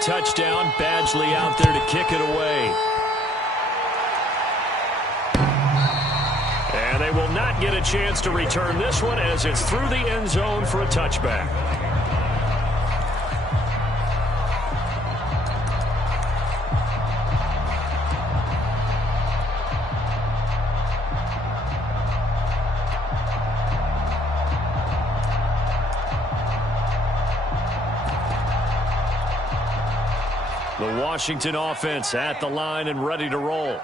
touchdown. Badgley out there to kick it away. And they will not get a chance to return this one as it's through the end zone for a touchback. The Washington offense at the line and ready to roll.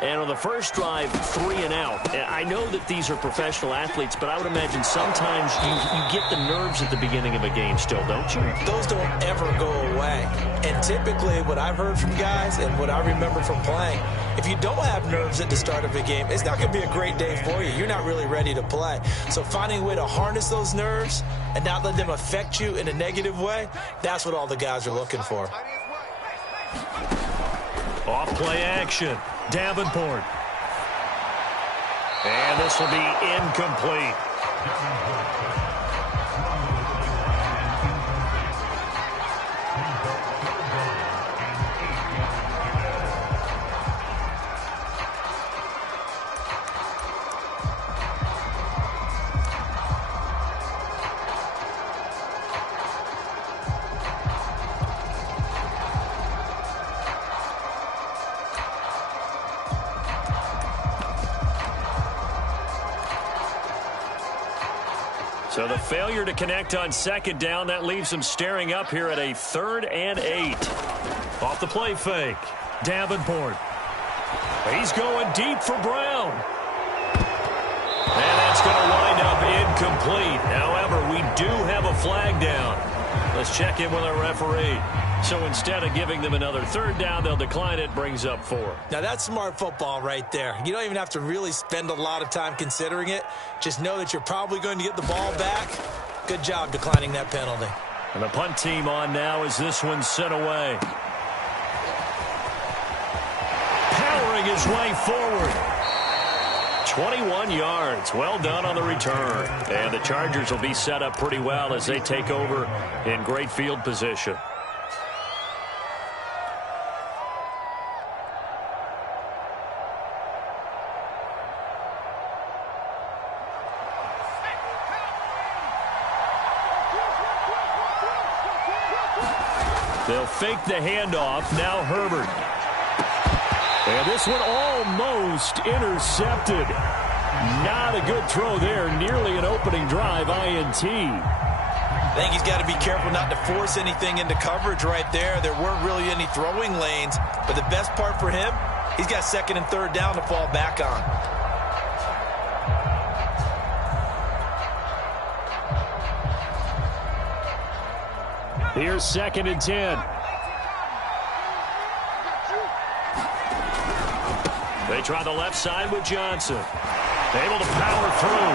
And on the first drive, 3 and out. I know that these are professional athletes, but I would imagine sometimes you get the nerves at the beginning of a game still, don't you? Those don't ever go away. And typically what I've heard from guys and what I remember from playing, if you don't have nerves at the start of a game, it's not going to be a great day for you. You're not really ready to play. So finding a way to harness those nerves and not let them affect you in a negative way, that's what all the guys are looking for. Off play action. Davenport. And this will be incomplete. So the failure to connect on second down, that leaves them staring up here at a 3rd and 8. Off the play fake. Davenport. He's going deep for Brown. And that's going to wind up incomplete. However, we do have a flag down. Let's check in with our referee. So instead of giving them another 3rd down, they'll decline it, brings up 4. Now that's smart football right there. You don't even have to really spend a lot of time considering it. Just know that you're probably going to get the ball back. Good job declining that penalty. And the punt team on now as this one's sent away. Powering his way forward. 21 yards. Well done on the return. And the Chargers will be set up pretty well as they take over in great field position. They'll fake the handoff. Now Herbert. And this one almost intercepted. Not a good throw there. Nearly an opening drive INT. I think he's got to be careful not to force anything into coverage right there. There weren't really any throwing lanes. But the best part for him, he's got 2nd and 3rd down to fall back on. Here's 2nd and 10. They try the left side with Johnson. Able to power through.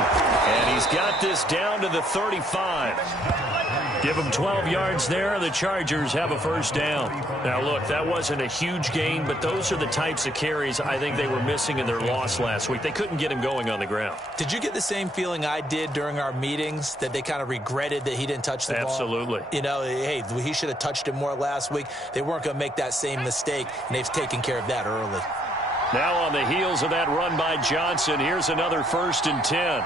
And he's got this down to the 35. Give him 12 yards there. The Chargers have a 1st down. Now, look, that wasn't a huge gain, but those are the types of carries I think they were missing in their loss last week. They couldn't get him going on the ground. Did you get the same feeling I did during our meetings, that they kind of regretted that he didn't touch the ball? Absolutely. You know, hey, he should have touched it more last week. They weren't going to make that same mistake, and they've taken care of that early. Now on the heels of that run by Johnson, here's another 1st and 10.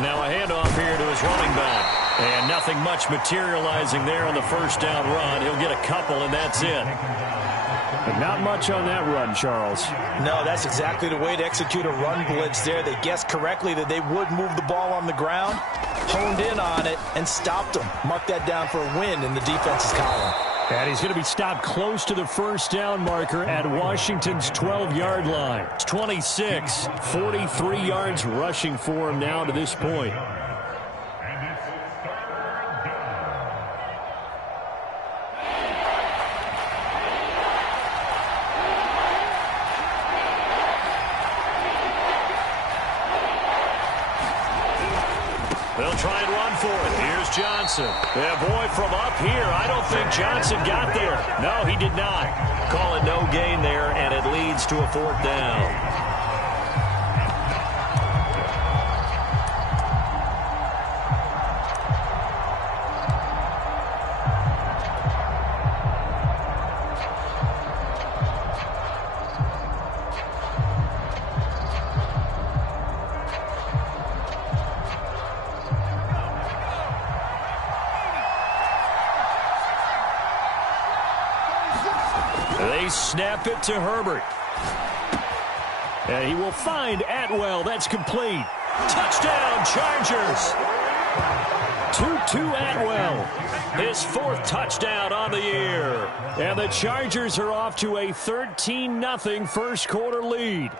Now a handoff here to his running back. And nothing much materializing there on the 1st down run. He'll get a couple, and that's it. But not much on that run, Charles. No, that's exactly the way to execute a run blitz there. They guessed correctly that they would move the ball on the ground, honed in on it, and stopped them. Mark that down for a win in the defense's column. And he's going to be stopped close to the 1st down marker at Washington's 12-yard line. It's 26, 43 yards rushing for him now to this point. They'll try and run for it. Here's Johnson. Yeah, boy, from up here, I don't think Johnson got there. No, he did not. Call it no gain there, and it leads to a 4th down. snap it to Herbert. And he will find Atwell. That's complete. Touchdown, Chargers. Tutu Atwell, his 4th touchdown on the year. And the Chargers are off to a 13-0 first quarter lead.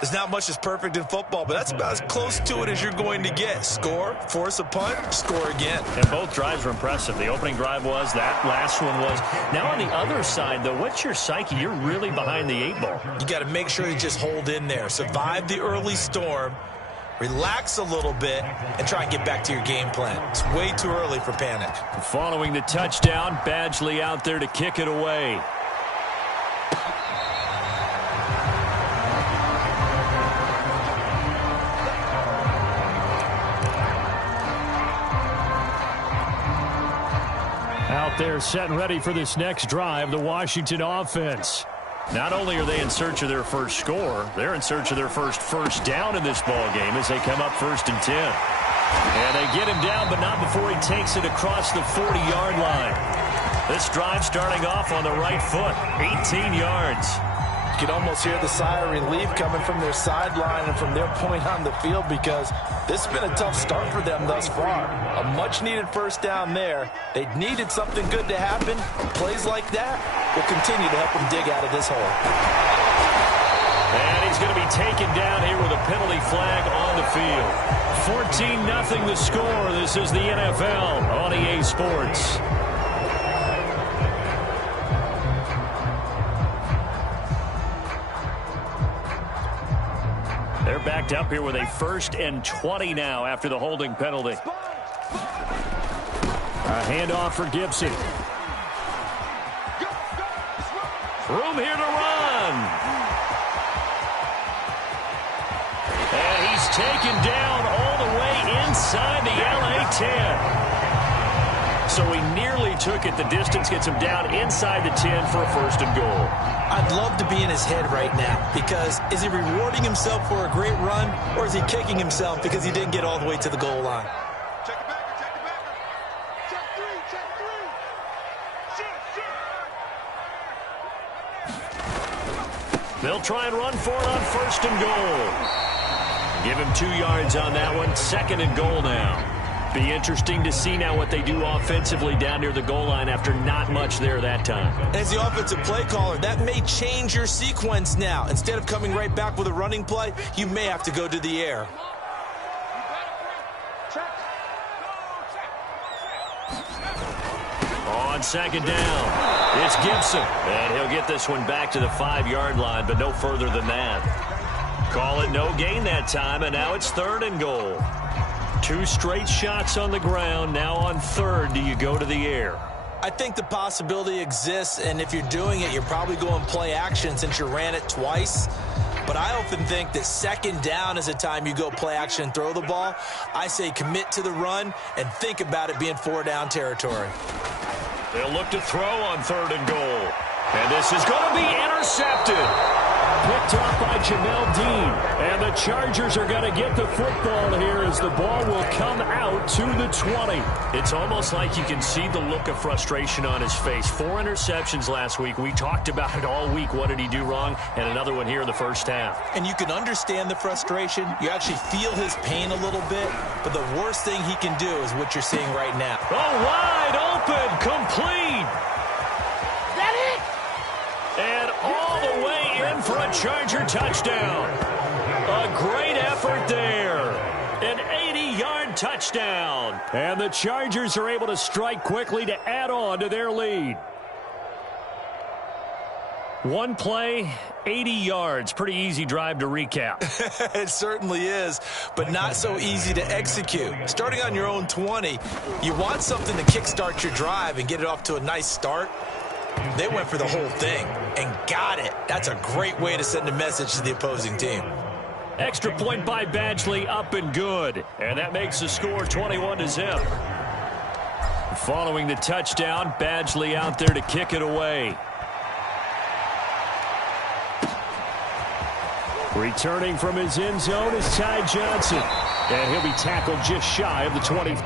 There's not much that's perfect in football, but that's about as close to it as you're going to get. Score, force a punt, score again. And both drives were impressive. The opening drive was, that last one was. Now on the other side, though, what's your psyche? You're really behind the 8 ball. You got to make sure you just hold in there. Survive the early storm, relax a little bit, and try and get back to your game plan. It's way too early for panic. Following the touchdown, Badgley out there to kick it away. Out there set and ready for this next drive, the Washington offense. Not only are they in search of their first score, they're in search of their first down in this ball game as they come up 1st and 10. And they get him down, but not before he takes it across the 40-yard line. This drive starting off on the right foot, 18 yards. You can almost hear the sigh of relief coming from their sideline and from their point on the field because this has been a tough start for them thus far. A much-needed first down there. They needed something good to happen. Plays like that will continue to help them dig out of this hole. And he's going to be taken down here with a penalty flag on the field. 14-0 the score. This is the NFL on EA Sports. They're backed up here with a 1st and 20 now after the holding penalty. A handoff for Gibson. Room here to run. And he's taken down all the way inside the LA 10. So he nearly took it. The distance gets him down inside the 10 for a 1st and goal. I'd love to be in his head right now because is he rewarding himself for a great run or is he kicking himself because he didn't get all the way to the goal line? Check it back, check it back. Check three. Shoot. They'll try and run for it on 1st and goal. Give him 2 yards on that one. 2nd and goal now. Be interesting to see now what they do offensively down near the goal line after not much there that time. As the offensive play caller, that may change your sequence now. Instead of coming right back with a running play, you may have to go to the air. On 2nd down, it's Gibson. And he'll get this one back to the 5-yard line, but no further than that. Call it no gain that time, and now it's 3rd and goal. 2 straight shots on the ground. Now on 3rd, do you go to the air? I think the possibility exists, and if you're doing it, you're probably going play action since you ran it twice. But I often think that 2nd down is a time you go play action and throw the ball. I say commit to the run and think about it being 4-down territory. They'll look to throw on 3rd and goal. And this is going to be intercepted. Picked off by Jamel Dean. And the Chargers are going to get the football here as the ball will come out to the 20. It's almost like you can see the look of frustration on his face. 4 interceptions last week. We talked about it all week. What did he do wrong? And another one here in the first half. And you can understand the frustration. You actually feel his pain a little bit. But the worst thing he can do is what you're seeing right now. Oh, wide open, complete. And all the way in for a Charger touchdown. A great effort there. An 80-yard touchdown. And the Chargers are able to strike quickly to add on to their lead. One play, 80 yards. Pretty easy drive to recap. It certainly is, but not so easy to execute. Starting on your own 20, you want something to kickstart your drive and get it off to a nice start. They went for the whole thing and got it. That's a great way to send a message to the opposing team. Extra point by Badgley, up and good. And that makes the score 21-0. Following the touchdown, Badgley out there to kick it away. Returning from his end zone is Ty Johnson. And he'll be tackled just shy of the 20.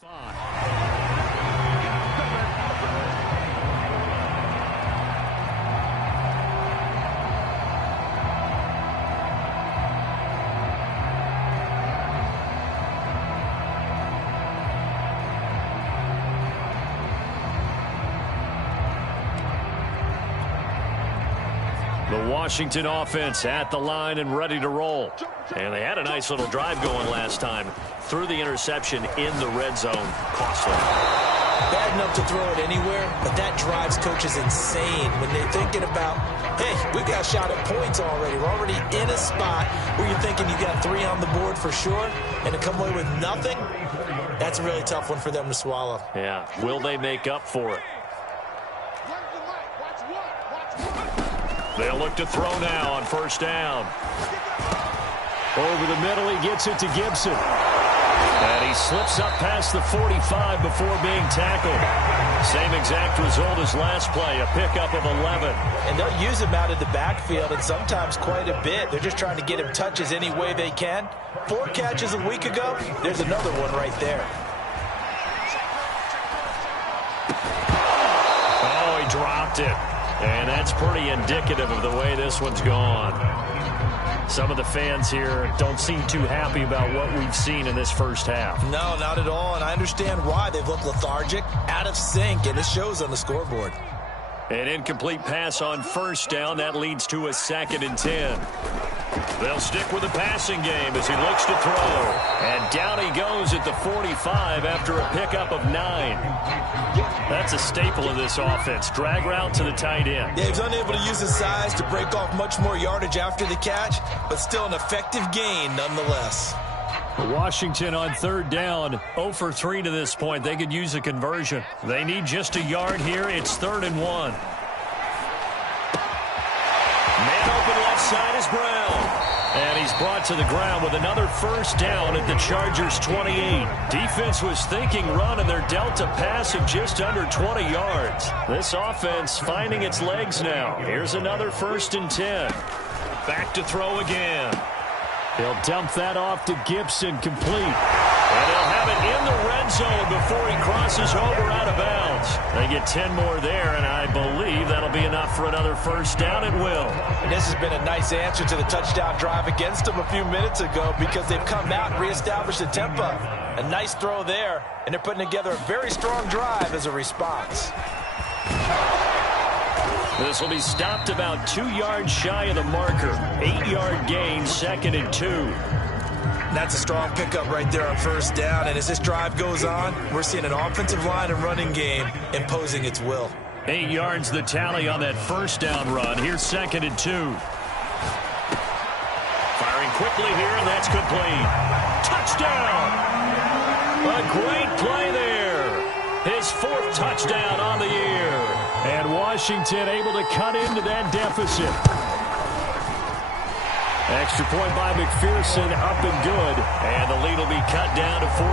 The Washington offense at the line and ready to roll. And they had a nice little drive going last time. Threw the interception in the red zone. Costly. Bad enough to throw it anywhere, but that drives coaches insane when they're thinking about, hey, we've got a shot at points already. We're already in a spot where you're thinking you got 3 on the board for sure, and to come away with nothing, that's a really tough one for them to swallow. Yeah, will they make up for it? They'll look to throw now on first down. Over the middle, he gets it to Gibson. And he slips up past the 45 before being tackled. Same exact result as last play, a pickup of 11. And they'll use him out of the backfield, and sometimes quite a bit. They're just trying to get him touches any way they can. 4 catches a week ago, there's another one right there. Oh, he dropped it. And that's pretty indicative of the way this one's gone. Some of the fans here don't seem too happy about what we've seen in this first half. No, not at all, and I understand why. They've looked lethargic, out of sync, and it shows on the scoreboard. An incomplete pass on first down. That leads to a 2nd and 10. They'll stick with the passing game as he looks to throw. And down he goes at the 45 after a pickup of 9. That's a staple of this offense. Drag route to the tight end. Yeah, he's unable to use his size to break off much more yardage after the catch, but still an effective gain nonetheless. Washington on 3rd down, 0 for 3 to this point. They could use a conversion. They need just a yard here. It's 3rd and 1. Man open left side is Brown. And he's brought to the ground with another first down at the Chargers' 28. Defense was thinking run, and they're dealt a pass of just under 20 yards. This offense finding its legs now. Here's another 1st and 10. Back to throw again. He'll dump that off to Gibson, complete. And they'll have it in the red zone before he crosses over out of bounds. They get 10 more there, and I believe that'll be enough for another first down at will. And this has been a nice answer to the touchdown drive against them a few minutes ago because they've come out and reestablished the tempo. A nice throw there, and they're putting together a very strong drive as a response. This will be stopped about 2 yards shy of the marker. 8-yard gain, 2nd and 2. That's a strong pickup right there on first down. And as this drive goes on, we're seeing an offensive line and running game imposing its will. 8 yards the tally on that first down run. Here's 2nd and 2. Firing quickly here, and that's complete. Touchdown! A great play there. His 4th touchdown on the year. And Washington able to cut into that deficit. Extra point by McPherson, up and good. And the lead will be cut down to 14.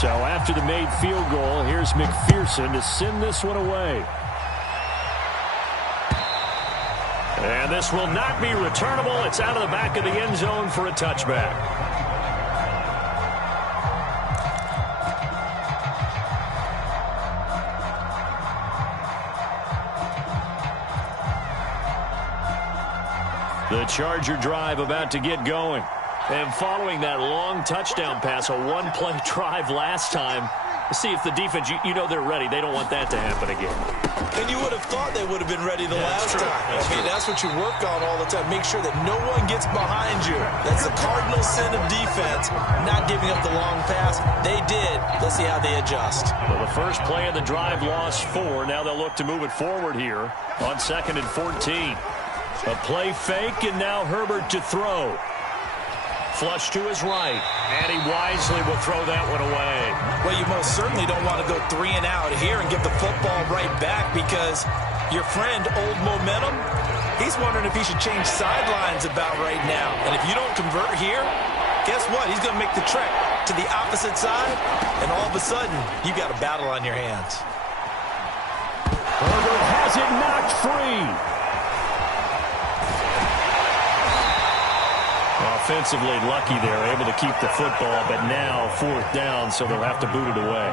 So after the made field goal, here's McPherson to send this one away. And this will not be returnable. It's out of the back of the end zone for a touchback. The Charger drive about to get going. And following that long touchdown pass, a 1-play drive last time, see if the defense, you know they're ready. They don't want that to happen again. And you would have thought they would have been ready the last time. That's what you work on all the time. Make sure that no one gets behind you. That's the cardinal sin of defense, not giving up the long pass. They did. Let's see how they adjust. Well, the first play of the drive lost 4. Now they'll look to move it forward here on 2nd and 14. A play fake, and now Herbert to throw. Flush to his right, and he wisely will throw that one away. Well, you most certainly don't want to go 3 and out here and give the football right back because your friend, Old Momentum, he's wondering if he should change sidelines about right now. And if you don't convert here, guess what? He's going to make the trek to the opposite side, and all of a sudden, you got a battle on your hands. Herbert has it knocked free. Offensively lucky they're able to keep the football, but now 4th down, so they'll have to boot it away.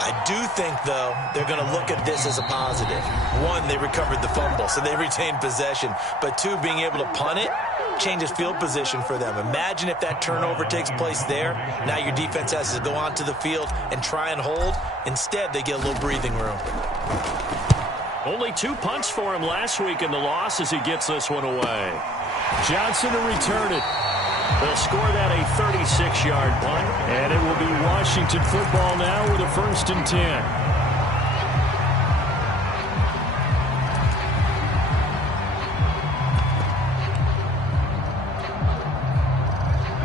I do think, though, they're going to look at this as a positive. One, they recovered the fumble, so they retained possession. But two, being able to punt it changes field position for them. Imagine if that turnover takes place there. Now your defense has to go onto the field and try and hold. Instead, they get a little breathing room. Only 2 punts for him last week in the loss as he gets this one away. Johnson to return it. They'll score that a 36-yard punt, and it will be Washington football now with a 1st and 10.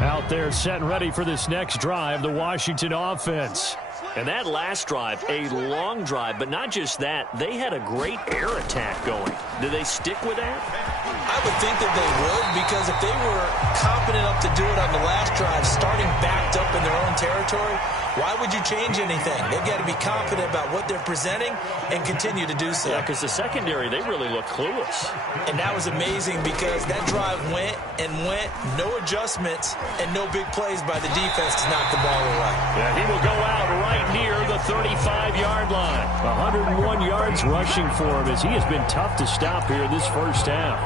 Out there set and ready for this next drive, the Washington offense. And that last drive, a long drive, but not just that, they had a great air attack going. Do they stick with that? I would think that they would, because if they were confident enough to do it on the last drive, starting backed up in their own territory, why would you change anything? They've got to be confident about what they're presenting and continue to do so. Yeah, because the secondary, they really look clueless. And that was amazing because that drive went and went, no adjustments, and no big plays by the defense to knock the ball away. Yeah, he will go out right near the 35-yard line. 101 yards rushing for him as he has been tough to stop here this first half.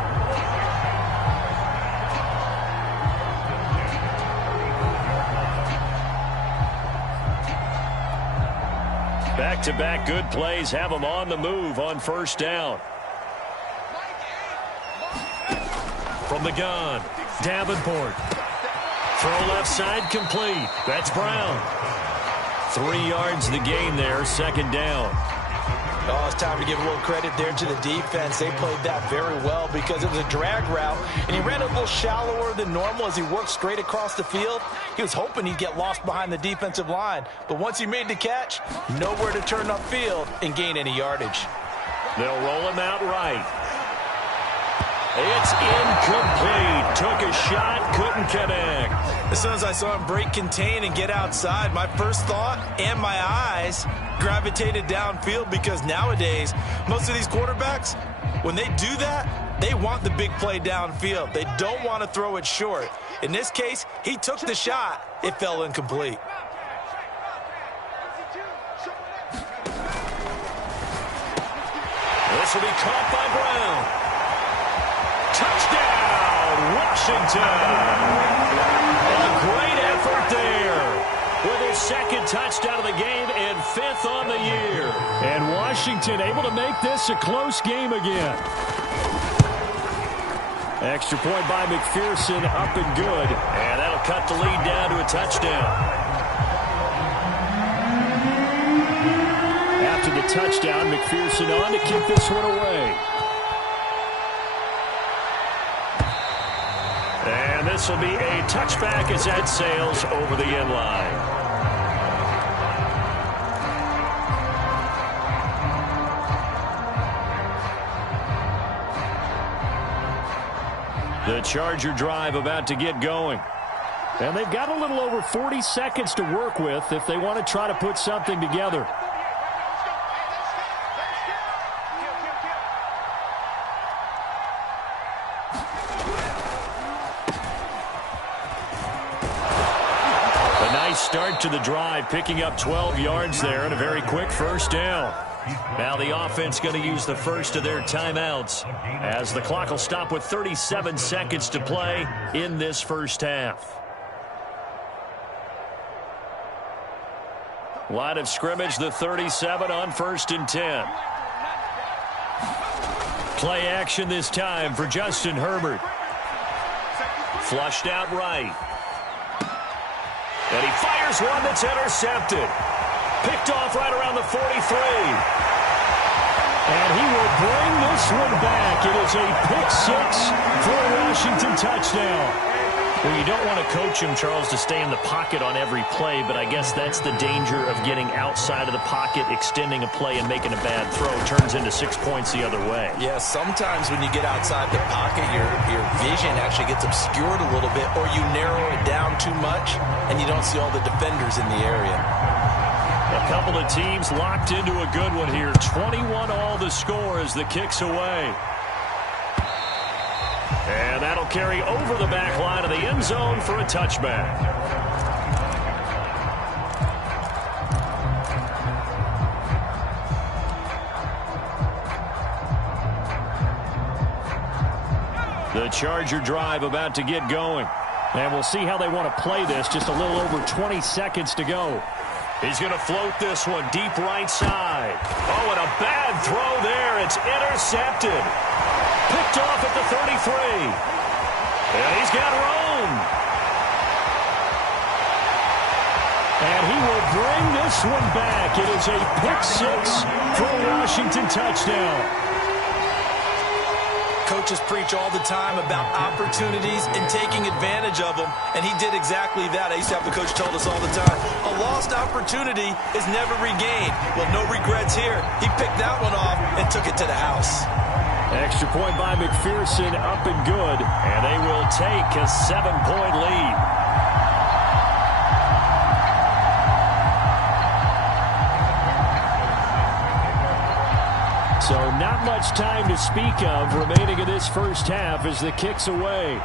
Back-to-back good plays have them on the move on 1st down. From the gun, Davenport. Throw left side complete. That's Brown. 3 yards the gain there, 2nd down. Oh, it's time to give a little credit there to the defense. They played that very well because it was a drag route, and he ran a little shallower than normal as he worked straight across the field. He was hoping he'd get lost behind the defensive line, but once he made the catch, nowhere to turn upfield and gain any yardage. They'll roll him out right. It's incomplete. Took a shot, couldn't connect. As soon as I saw him break contain and get outside, my first thought and my eyes gravitated downfield because nowadays, most of these quarterbacks, when they do that, they want the big play downfield. They don't want to throw it short. In this case, he took the shot. It fell incomplete. This will be caught by Brown. Touchdown, Washington. A great effort there with his 2nd touchdown of the game and 5th on the year. And Washington able to make this a close game again. Extra point by McPherson, up and good. And that'll cut the lead down to a touchdown. After the touchdown, McPherson on to keep this one away. And this will be a touchback as that sails over the end line. The Charger drive about to get going. And they've got a little over 40 seconds to work with if they want to try to put something together. Start to the drive, picking up 12 yards there and a very quick 1st down. Now the offense going to use the first of their timeouts as the clock will stop with 37 seconds to play in this first half. Line of scrimmage, the 37 on 1st and 10. Play action this time for Justin Herbert. Flushed out right. And he fires one that's intercepted. Picked off right around the 43. And he will bring this one back. It is a pick 6 for a Washington touchdown. Well, you don't want to coach him, Charles, to stay in the pocket on every play, but I guess that's the danger of getting outside of the pocket, extending a play, and making a bad throw. Turns into 6 points the other way. Yeah, sometimes when you get outside the pocket, your vision actually gets obscured a little bit, or you narrow it down too much, and you don't see all the defenders in the area. A couple of teams locked into a good one here. 21 all the score as the kick's away. And that'll carry over the back line of the end zone for a touchback. The Charger drive about to get going. And we'll see how they want to play this. Just a little over 20 seconds to go. He's going to float this one deep right side. Oh, and a bad throw there. It's intercepted. Picked off at the 33. And he's got room. And he will bring this one back. It is a pick-6 for a Washington touchdown. Coaches preach all the time about opportunities and taking advantage of them, and he did exactly that. I used to have the coach told us all the time, a lost opportunity is never regained. Well, no regrets here. He picked that one off and took it to the house. Extra point by McPherson, up and good, and they will take a 7-point lead. So not much time to speak of remaining in this first half as the kick's away.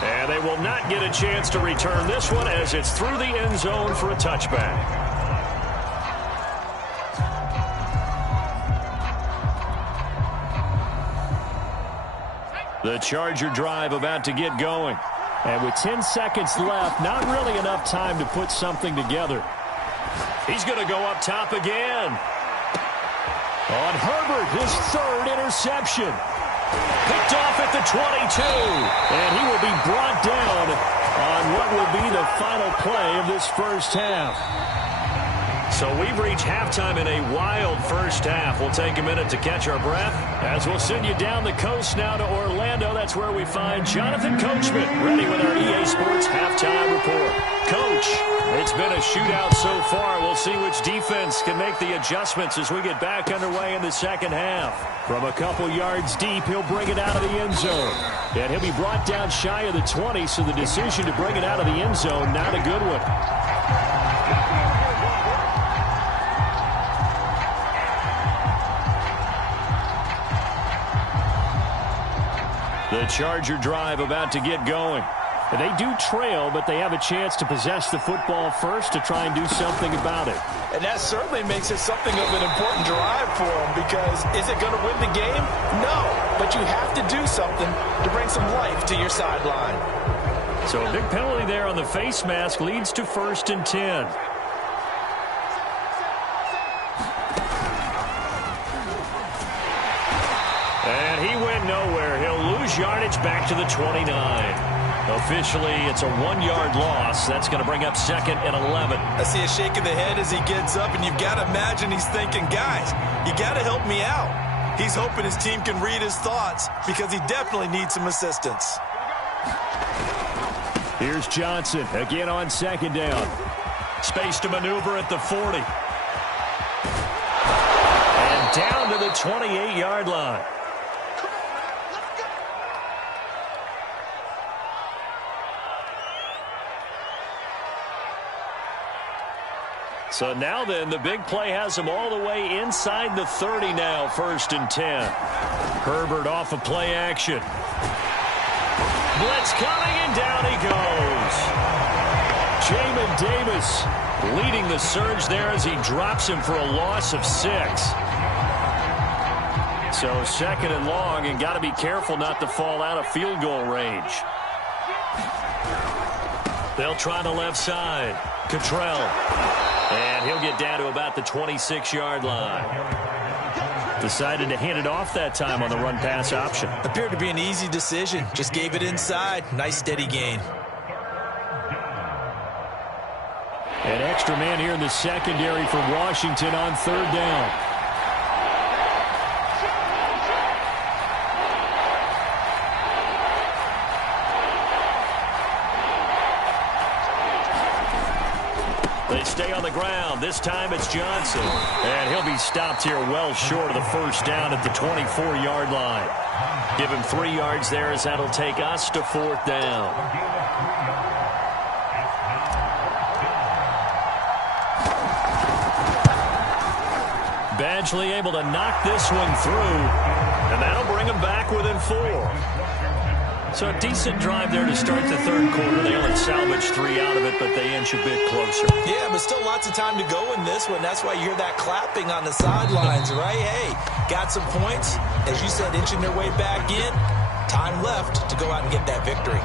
And they will not get a chance to return this one as it's through the end zone for a touchback. The Charger drive about to get going. And with 10 seconds left, not really enough time to put something together. He's going to go up top again. On Herbert, his third interception. Picked off at the 22. And he will be brought down on what will be the final play of this first half. So we've reached halftime in a wild first half. We'll take a minute to catch our breath as we'll send you down the coast now to Orlando. That's where we find Jonathan Coachman ready with our EA Sports halftime report. Coach, it's been a shootout so far. We'll see which defense can make the adjustments as we get back underway in the second half. From a couple yards deep, he'll bring it out of the end zone. And he'll be brought down shy of the 20, so the decision to bring it out of the end zone, not a good one. The Charger drive about to get going. They do trail, but they have a chance to possess the football first to try and do something about it. And that certainly makes it something of an important drive for them, because is it going to win the game? No, but you have to do something to bring some life to your sideline. So a big penalty there on the face mask leads to 1st and 10. And he went nowhere. He'll lose yardage back to the 29. Officially, it's a 1-yard loss. That's going to bring up 2nd and 11. I see a shake of the head as he gets up, and you've got to imagine he's thinking, guys, you got to help me out. He's hoping his team can read his thoughts because he definitely needs some assistance. Here's Johnson again on 2nd down. Space to maneuver at the 40. And down to the 28-yard line. So now then, the big play has him all the way inside the 30 now, 1st and 10. Herbert off of play action. Blitz coming, and down he goes. Jamin Davis leading the surge there as he drops him for a loss of 6. So 2nd and long, and got to be careful not to fall out of field goal range. They'll try the left side. Cottrell. And he'll get down to about the 26-yard line. Decided to hand it off that time on the run-pass option. Appeared to be an easy decision. Just gave it inside. Nice, steady gain. An extra man here in the secondary for Washington on 3rd down. They stay on the ground. This time it's Johnson. And he'll be stopped here well short of the first down at the 24-yard line. Give him 3 yards there as that'll take us to 4th down. Badgley able to knock this one through, and that'll bring him back within 4. So a decent drive there to start the third quarter. They only salvaged 3 out of it, but they inch a bit closer. Yeah, but still lots of time to go in this one. That's why you hear that clapping on the sidelines, right? Hey, got some points. As you said, inching their way back in. Time left to go out and get that victory.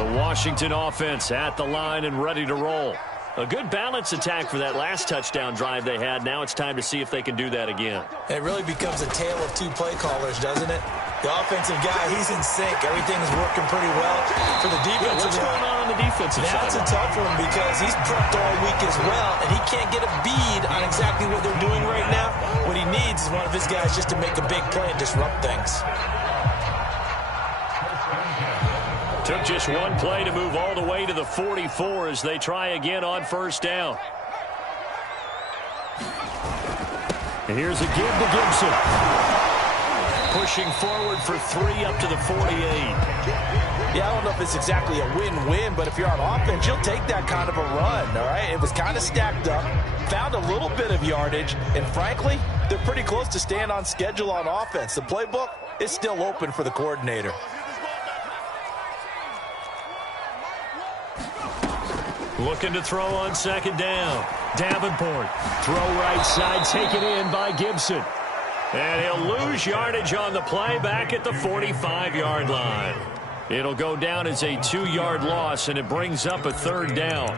The Washington offense at the line and ready to roll. A good balance attack for that last touchdown drive they had. Now it's time to see if they can do that again. It really becomes a tale of 2 play callers, doesn't it? The offensive guy, he's in sync. Everything's working pretty well. For the defensive what's going on the defensive side? That's a tough one because he's prepped all week as well, and he can't get a bead on exactly what they're doing right now. What he needs is one of his guys just to make a big play and disrupt things. Took just 1 play to move all the way to the 44 as they try again on first down. And here's a give to Gibson. Pushing forward for 3 up to the 48. Yeah, I don't know if it's exactly a win-win, but if you're on offense, you'll take that kind of a run, all right? It was kind of stacked up, found a little bit of yardage, and frankly, they're pretty close to staying on schedule on offense. The playbook is still open for the coordinator. Looking to throw on second down. Davenport. Throw right side, taken in by Gibson. And he'll lose yardage on the play back at the 45-yard line. It'll go down as a 2-yard loss, and it brings up a 3rd down.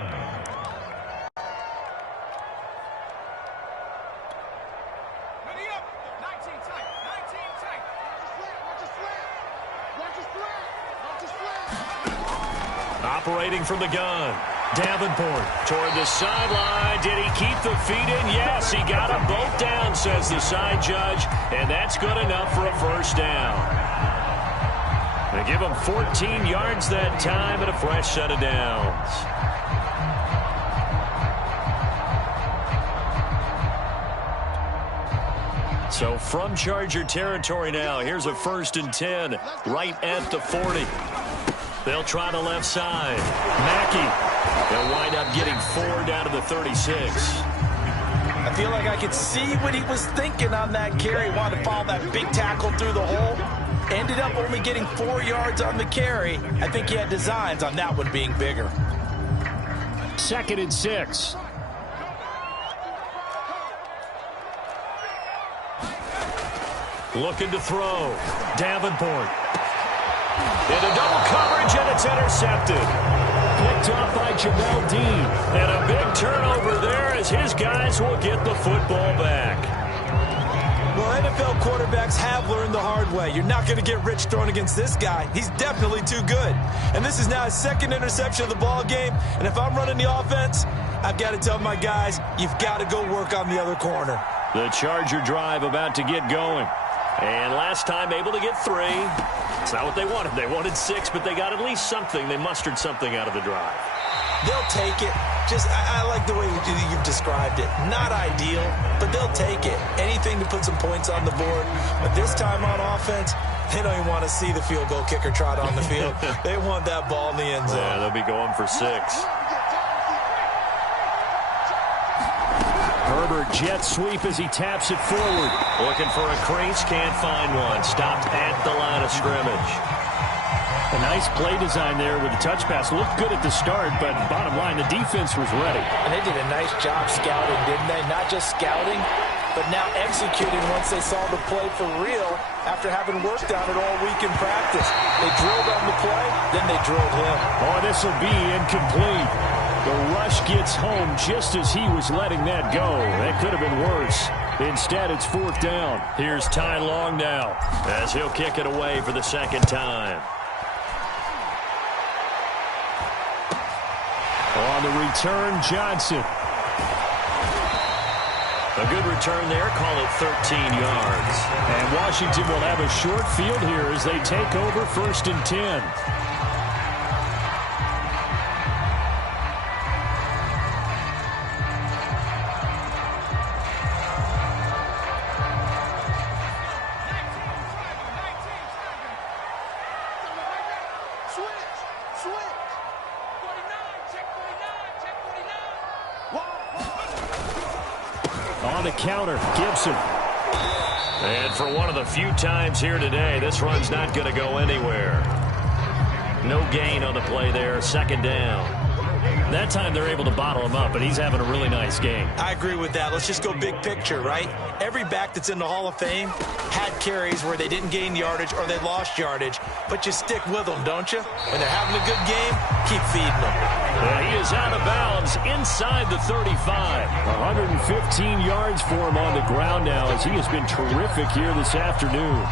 Operating from the gun. Davenport toward the sideline. Did he keep the feet in? Yes, he got them both down, says the side judge, and that's good enough for a first down. They give him 14 yards that time and a fresh set of downs. So from Charger territory now, here's a 1st and 10 right at the 40. They'll try the left side. Mackey. They'll wind up getting 4 down to the 36. I feel like I could see what he was thinking on that carry. Wanted to follow that big tackle through the hole. Ended up only getting 4 yards on the carry. I think he had designs on that one being bigger. 2nd and 6. Looking to throw. Davenport. Into double coverage, and it's intercepted. Picked off by Jamel Dean. And a big turnover there as his guys will get the football back. Well, NFL quarterbacks have learned the hard way. You're not going to get rich throwing against this guy. He's definitely too good. And this is now his 2nd interception of the ball game. And if I'm running the offense, I've got to tell my guys, you've got to go work on the other corner. The Charger drive about to get going. And last time able to get 3. It's not what they wanted. They wanted 6, but they got at least something. They mustered something out of the drive. They'll take it. I like the way you've described it. Not ideal, but they'll take it. Anything to put some points on the board. But this time on offense, they don't even want to see the field goal kicker trot on the field. They want that ball in the end zone. Yeah, they'll be going for 6. Herbert jet sweep as he taps it forward. Looking for a crease, can't find one. Stopped at the line of scrimmage. A nice play design there with the touch pass. Looked good at the start, but bottom line, the defense was ready. And they did a nice job scouting, didn't they? Not just scouting, but now executing once they saw the play for real after having worked on it all week in practice. They drilled on the play, then they drilled him. Oh, this will be incomplete. The rush gets home just as he was letting that go. That could have been worse. Instead, it's 4th down. Here's Ty Long now as he'll kick it away for the 2nd time. On the return, Johnson. A good return there. Call it 13 yards. And Washington will have a short field here as they take over 1st and 10. On the counter, Gibson. And for one of the few times here today, this run's not going to go anywhere. No gain on the play there, 2nd down. That time they're able to bottle him up, but he's having a really nice game. I agree with that. Let's just go big picture, right? Every back that's in the Hall of Fame had carries where they didn't gain yardage or they lost yardage, but you stick with them, don't you? When they're having a good game, keep feeding them. And he is out of bounds inside the 35. 115 yards for him on the ground now as he has been terrific here this afternoon.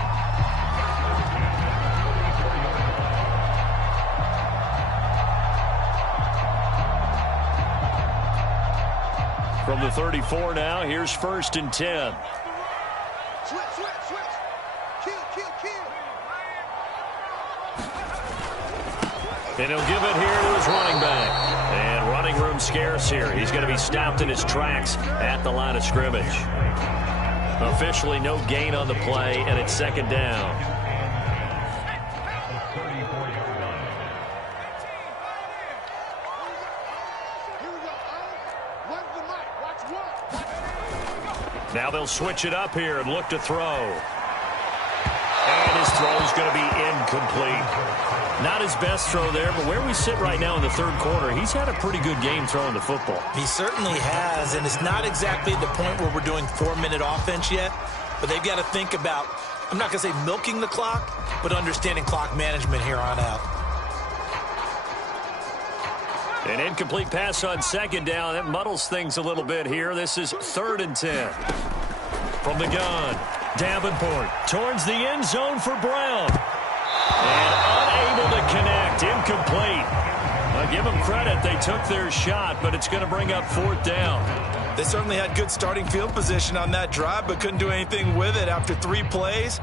From the 34 now, here's 1st and 10. Switch. Kill. And he'll give it here to his running back. And running room scarce here. He's going to be stopped in his tracks at the line of scrimmage. Officially no gain on the play, and it's 2nd down. Now they'll switch it up here and look to throw. And his throw's going to be incomplete. Not his best throw there, but where we sit right now in the 3rd quarter, he's had a pretty good game throwing the football. He certainly has, and it's not exactly at the point where we're doing 4-minute offense yet, but they've got to think about, I'm not going to say milking the clock, but understanding clock management here on out. An incomplete pass on 2nd down. That muddles things a little bit here. This is 3rd and 10. From the gun, Davenport towards the end zone for Brown. And unable to connect. Incomplete. I'll give them credit. They took their shot, but it's going to bring up 4th down. They certainly had good starting field position on that drive, but couldn't do anything with it after 3 plays.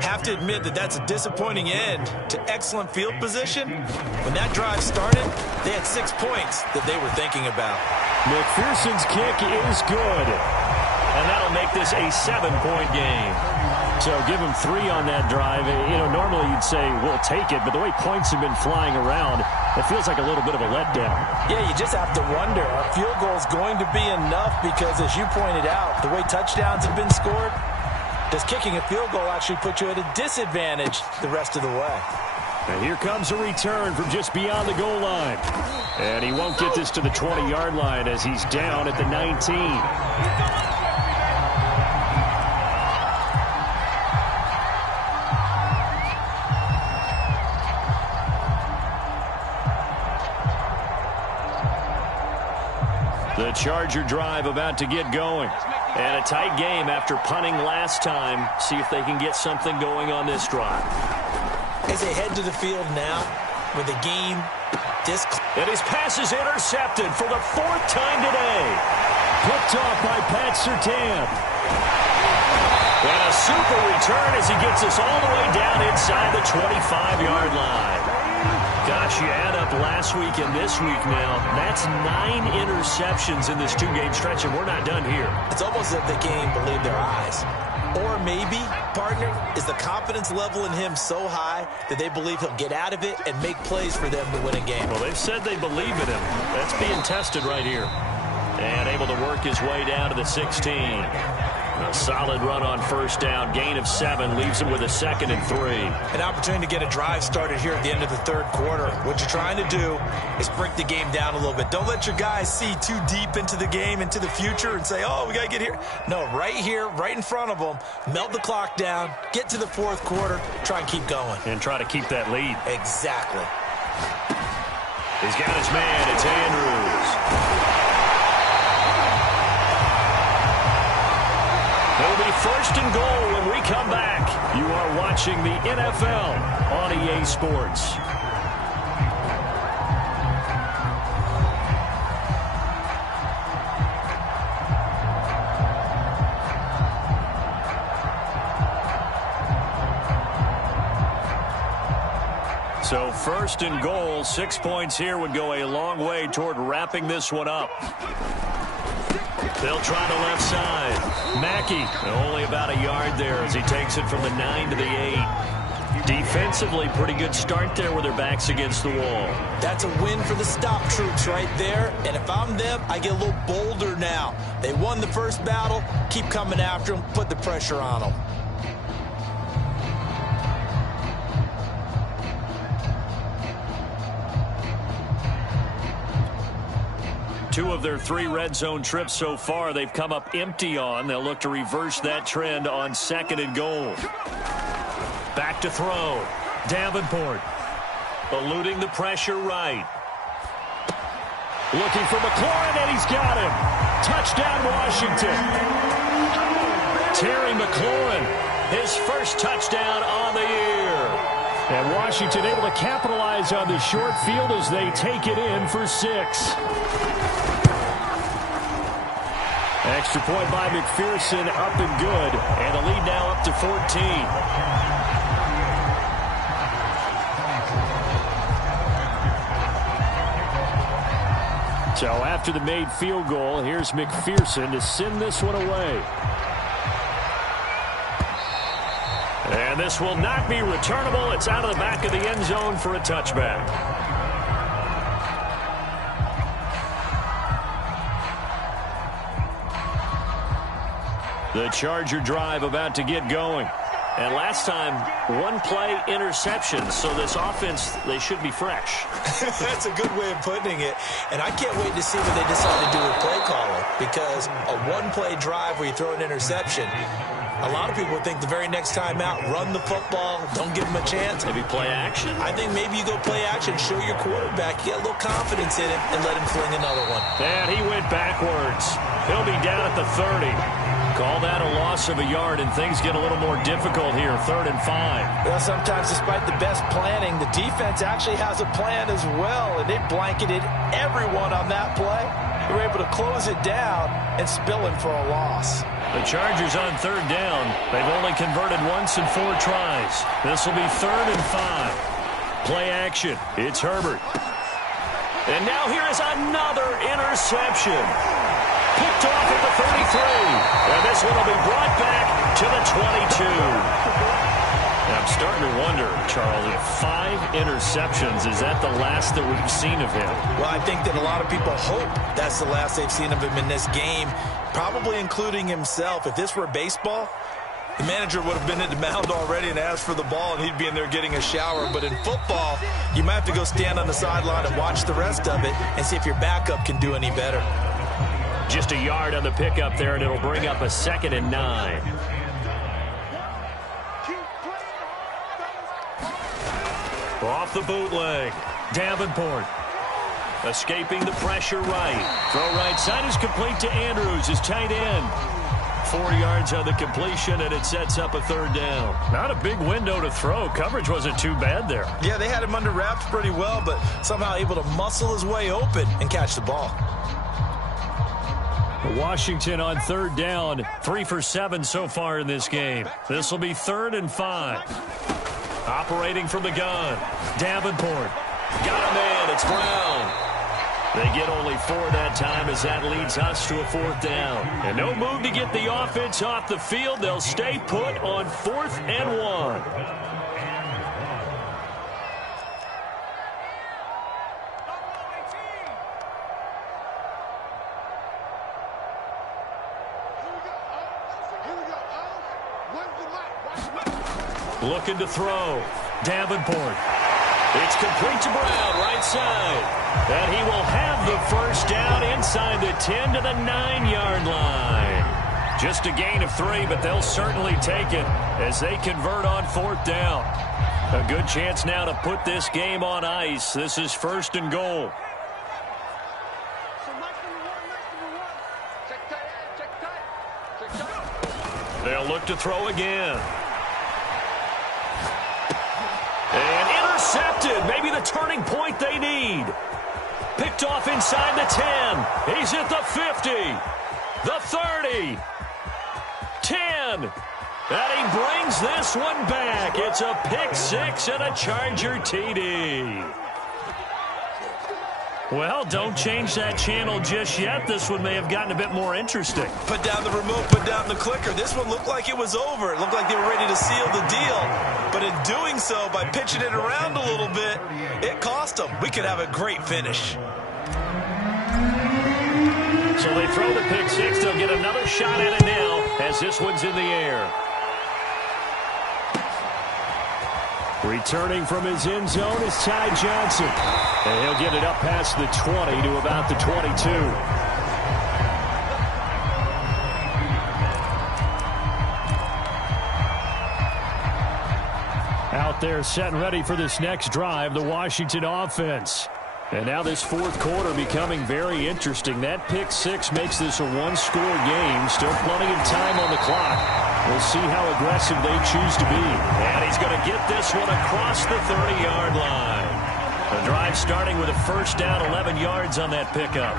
Have to admit that that's a disappointing end to excellent field position. When that drive started, they had 6 points that they were thinking about. McPherson's kick is good. And that'll make this a 7-point game. So give him 3 on that drive. You know, normally you'd say, we'll take it, but the way points have been flying around, it feels like a little bit of a letdown. Yeah, you just have to wonder, are field goals going to be enough? Because as you pointed out, the way touchdowns have been scored, does kicking a field goal actually put you at a disadvantage the rest of the way? And here comes a return from just beyond the goal line. And he won't get this to the 20-yard line as he's down at the 19. The Charger drive about to get going. And a tight game after punting last time. See if they can get something going on this drive. As they head to the field now, with the game and his pass is intercepted for the 4th time today. Picked off by Pat Surtain. And a super return as he gets us all the way down inside the 25-yard line. Gosh, you add up last week and this week now, that's 9 interceptions in this 2-game stretch, and we're not done here. It's almost as if they can't even believe their eyes. Or maybe, partner, is the confidence level in him so high that they believe he'll get out of it and make plays for them to win a game. Well, they've said they believe in him. That's being tested right here. And able to work his way down to the 16. A solid run on 1st down. Gain of 7 leaves him with a 2nd and 3. An opportunity to get a drive started here at the end of the 3rd quarter. What you're trying to do is break the game down a little bit. Don't let your guys see too deep into the game, into the future, and say, oh, we got to get here. No, right here, right in front of them, melt the clock down, get to the 4th quarter, try and keep going. And try to keep that lead. Exactly. He's got his man. It's Andrews. It'll be 1st and goal when we come back. You are watching the NFL on EA Sports. So first and goal, 6 points here would go a long way toward wrapping this one up. They'll try the left side. Mackey, only about a yard there as he takes it from the 9 to the 8. Defensively, pretty good start there with their backs against the wall. That's a win for the stop troops right there. And if I'm them, I get a little bolder now. They won the first battle. Keep coming after them. Put the pressure on them. Two of their 3 red zone trips so far, they've come up empty on. They'll look to reverse that trend on 2nd and goal. Back to throw. Davenport eluding the pressure right. Looking for McLaurin, and he's got him. Touchdown, Washington. Terry McLaurin, his first touchdown on the year. And Washington able to capitalize on the short field as they take it in for 6. Extra point by McPherson, up and good. And the lead now up to 14. So after the made field goal, here's McPherson to send this one away. And this will not be returnable. It's out of the back of the end zone for a touchback. The Charger drive about to get going. And last time, 1-play interception. So this offense, they should be fresh. That's a good way of putting it. And I can't wait to see what they decide to do with play calling. Because a 1-play drive where you throw an interception, a lot of people would think the very next time out, run the football, don't give them a chance. Maybe play action? I think maybe you go play action, show your quarterback, get a little confidence in him, and let him fling another one. And he went backwards. He'll be down at the 30. Call that a loss of a yard, and things get a little more difficult here, 3rd and 5. Well, sometimes despite the best planning, the defense actually has a plan as well, and they blanketed everyone on that play. They were able to close it down and spill him for a loss. The Chargers on 3rd down. They've only converted once in 4 tries. This will be 3rd and 5. Play action. It's Herbert. And now here is another interception. Picked off at the 33. And this one will be brought back to the 22. I'm starting to wonder, Charles, if 5 interceptions, is that the last that we've seen of him? Well, I think that a lot of people hope that's the last they've seen of him in this game, probably including himself. If this were baseball, the manager would have been at the mound already and asked for the ball, and he'd be in there getting a shower. But in football, you might have to go stand on the sideline and watch the rest of it and see if your backup can do any better. Just a yard on the pickup there, and it'll bring up a 2nd and 9. Off the bootleg. Davenport escaping the pressure right. Throw right side is complete to Andrews, his tight end. 4 yards on the completion, and it sets up a 3rd down. Not a big window to throw. Coverage wasn't too bad there. Yeah, they had him under wraps pretty well, but somehow able to muscle his way open and catch the ball. Washington on 3rd down, 3 for 7 so far in this game. This will be 3rd and 5. Operating from the gun. Davenport. Got a man. It's Brown. They get only 4 that time as that leads us to a 4th down. And no move to get the offense off the field. They'll stay put on 4th and 1. Looking to throw. Davenport. It's complete to Brown, right side. And he will have the 1st down inside the 10 to the 9-yard line. Just a gain of 3, but they'll certainly take it as they convert on 4th down. A good chance now to put this game on ice. This is 1st and goal. They'll look to throw again. And intercepted. Maybe the turning point they need. Picked off inside the 10. He's at the 50. The 30. 10. And he brings this one back. It's a pick six and a Charger TD. Well, don't change that channel just yet. This one may have gotten a bit more interesting. Put down the remote, put down the clicker. This one looked like it was over. It looked like they were ready to seal the deal. But in doing so, by pitching it around a little bit, it cost them. We could have a great finish. So they throw the pick six. They'll get another shot at it now as this one's in the air. Returning from his end zone is Ty Johnson. And he'll get it up past the 20 to about the 22. Out there set and ready for this next drive, the Washington offense. And now this fourth quarter becoming very interesting. That pick six makes this a one-score game. Still plenty of time on the clock. We'll see how aggressive they choose to be. And he's going to get this one across the 30-yard line. The drive starting with a first down, 11 yards on that pickup.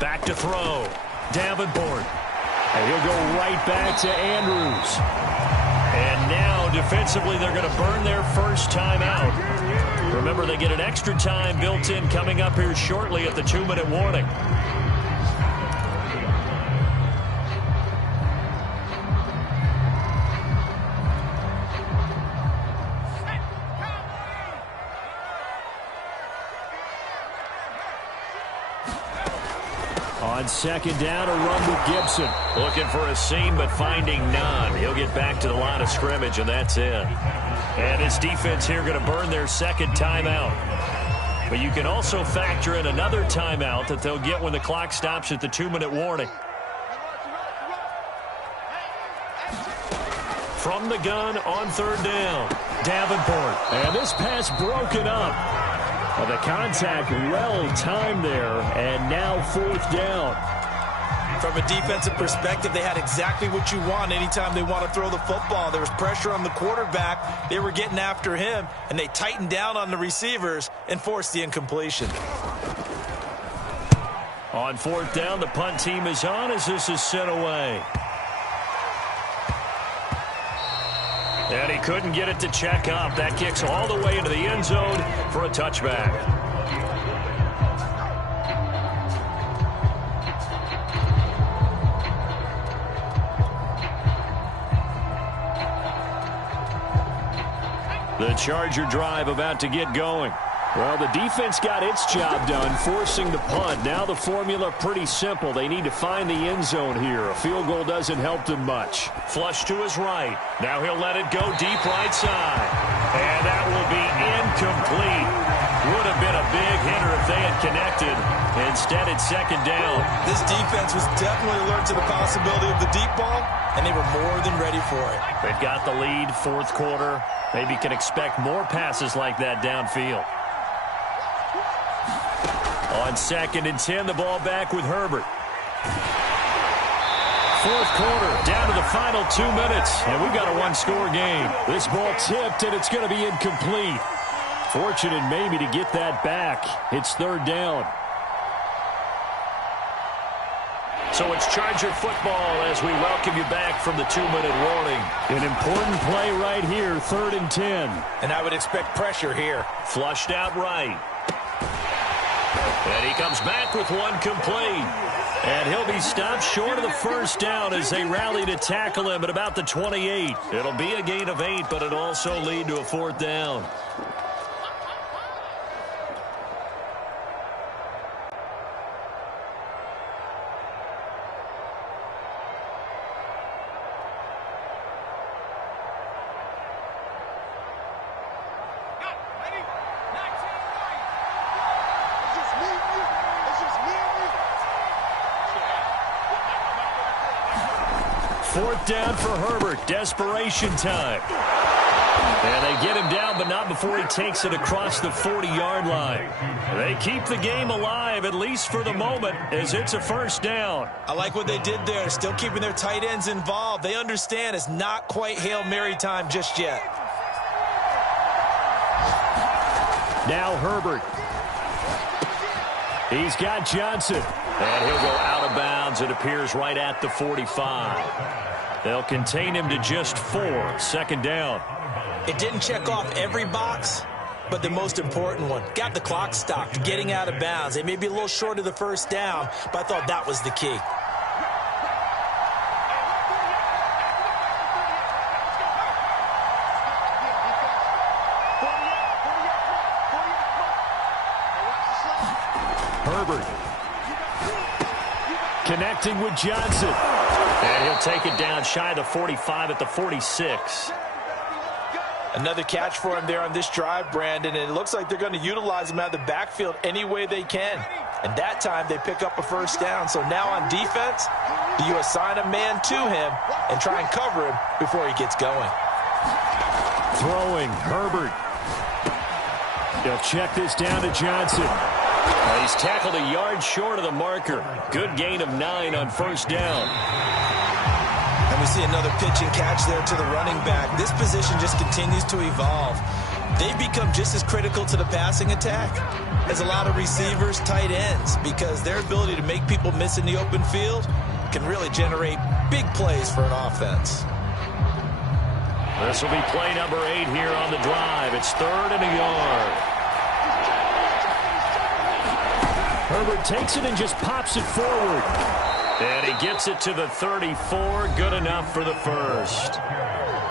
Back to throw. Davenport. And he'll go right back to Andrews. And now, defensively, they're going to burn their first time out. Remember, they get an extra time built in coming up here shortly at the 2-minute warning. On second down, a run with Gibson. Looking for a seam, but finding none. He'll get back to the line of scrimmage, and that's it. And his defense here going to burn their second timeout. But you can also factor in another timeout that they'll get when the clock stops at the 2-minute warning. From the gun on third down, Davenport. And this pass broken up. The contact well-timed there, and now fourth down. From a defensive perspective, they had exactly what you want anytime they want to throw the football. There was pressure on the quarterback. They were getting after him, and they tightened down on the receivers and forced the incompletion. On fourth down, the punt team is on as this is sent away. And he couldn't get it to check up. That kicks all the way into the end zone for a touchback. The Charger drive about to get going. Well, the defense got its job done, forcing the punt. Now the formula pretty simple. They need to find the end zone here. A field goal doesn't help them much. Flush to his right. Now he'll let it go deep right side. And that will be incomplete. Would have been a big hitter if they had connected. Instead, it's second down. This defense was definitely alert to the possibility of the deep ball, and they were more than ready for it. They've got the lead, fourth quarter. Maybe can expect more passes like that downfield. On second and 10, the ball back with Herbert. Fourth quarter, down to the final 2 minutes, and we've got a one-score game. This ball tipped, and it's going to be incomplete. Fortunate maybe to get that back. It's third down. So it's Charger football as we welcome you back from the 2-minute warning. An important play right here, 3rd and 10. And I would expect pressure here. Flushed out right. And he comes back with one complete. And he'll be stopped short of the first down as they rally to tackle him at about the 28. It'll be a gain of 8, but it'll also lead to a fourth down. Fourth down for Herbert. Desperation time. And they get him down, but not before he takes it across the 40-yard line. They keep the game alive, at least for the moment, as it's a first down. I like what they did there, still keeping their tight ends involved. They understand it's not quite Hail Mary time just yet. Now Herbert. He's got Johnson. And he'll go out of bounds. It appears right at the 45. They'll contain him to just 4. Second down. It didn't check off every box, but the most important one. Got the clock stopped, getting out of bounds. They may be a little short of the first down, but I thought that was the key. Herbert. Connecting with Johnson. And he'll take it down shy of the 45 at the 46. Another catch for him there on this drive, Brandon, and it looks like they're going to utilize him out of the backfield any way they can. And that time they pick up a first down. So now on defense, do you assign a man to him and try and cover him before he gets going? Throwing, Herbert. He'll check this down to Johnson. He's tackled a yard short of the marker. Good gain of 9 on first down. And we see another pitch and catch there to the running back. This position just continues to evolve. They become just as critical to the passing attack as a lot of receivers, tight ends, because their ability to make people miss in the open field can really generate big plays for an offense. This will be play number 8 here on the drive. It's 3rd and a yard. Herbert takes it and just pops it forward. And he gets it to the 34. Good enough for the first.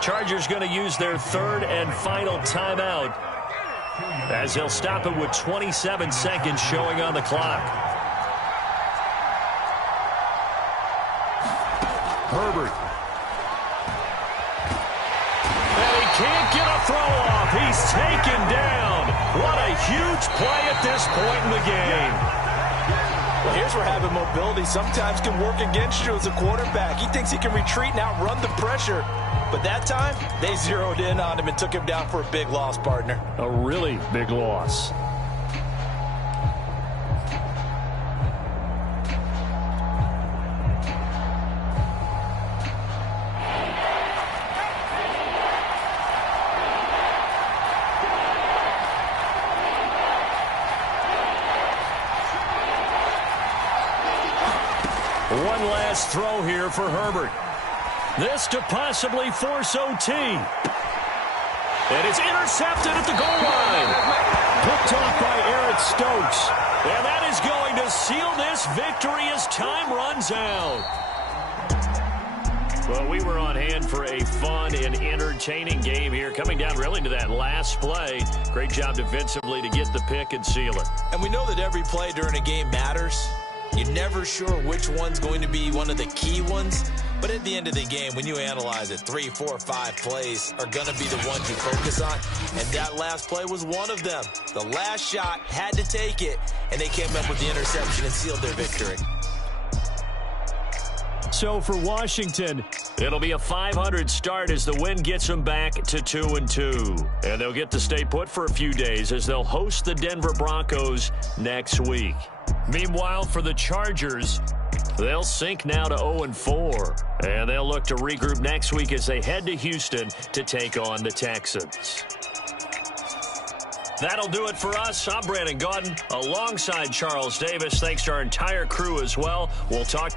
Chargers going to use their 3rd and final timeout as they'll stop it with 27 seconds showing on the clock. Herbert. And he can't get a throw off. He's taken down. What a huge play at this point in the game. Well, here's where having mobility sometimes can work against you as a quarterback. He thinks he can retreat and outrun the pressure. But that time, they zeroed in on him and took him down for a big loss, partner. A really big loss. One last throw here for Herbert. This to possibly force OT. And it's intercepted at the goal line. Picked off by Eric Stokes. And that is going to seal this victory as time runs out. Well, we were on hand for a fun and entertaining game here, coming down really to that last play. Great job defensively to get the pick and seal it. And we know that every play during a game matters. You're never sure which one's going to be one of the key ones. But at the end of the game, when you analyze it, 3, 4, 5 plays are going to be the ones you focus on. And that last play was one of them. The last shot had to take it, and they came up with the interception and sealed their victory. So for Washington, it'll be a .500 start as the win gets them back to 2-2. And they'll get to stay put for a few days as they'll host the Denver Broncos next week. Meanwhile, for the Chargers, they'll sink now to 0-4. And they'll look to regroup next week as they head to Houston to take on the Texans. That'll do it for us. I'm Brandon Gaudin alongside Charles Davis. Thanks to our entire crew as well. We'll talk